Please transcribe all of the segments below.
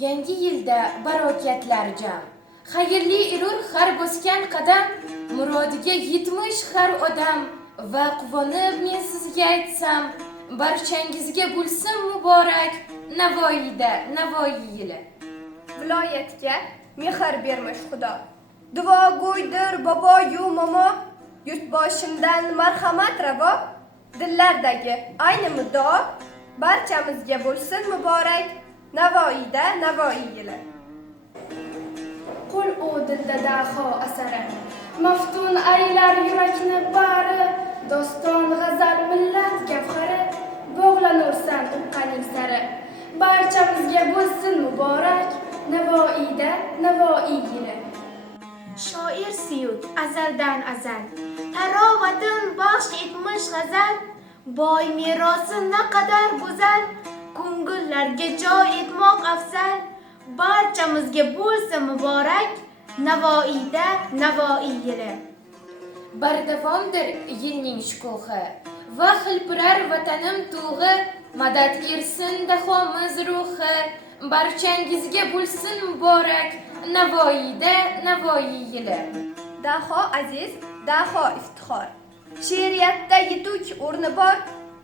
Yangi yilda barakatlar jam. Xayrli irur har bosgan qadam, murodiga yetmish har odam. Va quvonib men sizga aytsam, barchangizga bo'lsin muborak Navoiyda Navoiy yili. Viloyatga mehr bermish Xudo. Duogo'ydir boboyu momo, yurtboshimdan marhamat ravo. Dillardagi ayni muddao, barchamizga bo'lsin muborak Navoiyda Navoiy yili. Qul u dilda daho asari, maftun aylar yurakni bari, doston g'azal millat gavhari, bog'lanursan uqqaning sari. Barchamizga bo'lsin muborak Navoiyda Navoiy yili. Shoir suyuk azaldan azal, tarovatin baxsh etmish g'azal, boy merosi naqadar go'zal, ko'ngillarga joy etmoq afzal. Barchamizga bo'lsin muborak Navoiyda Navoiy yili. Bardavomdir yilning shukuhi va hilpirar vatanim tug'i, madad ersin dahomiz ruhi. Barchangizga bo'lsin muborak Navoiyda Navoiy yili. Daho aziz, daho iftixor. She'riyatda yetuk o'rni bor.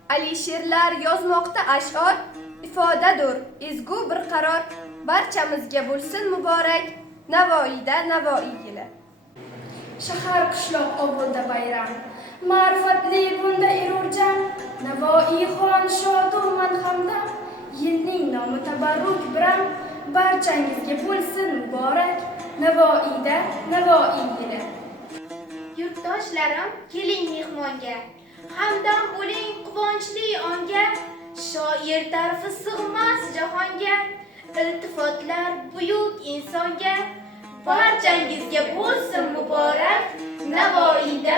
Alisherlar yozmoqda ash'or, ifodadur ezgu bir qaror. Barchamizga bo'lsin muborak Navoiyda Navoiy yili. Shahar qishloq ovulda bayram, ma'rifatli bunda irurjam. Navoiy xon shodu man hamdam, yilning nomi tabarruk biram. Barchangizga bo'lsin muborak Navoiyda Navoiy yili. Yurtdoshlarim, keling mehmonga, hamdam bo'ling quvonchli onga. Shoir tarfi sig'mas jahonga, iltifotlar buyuk insonga. Barchangizga bo'lsin muborak Navoiyda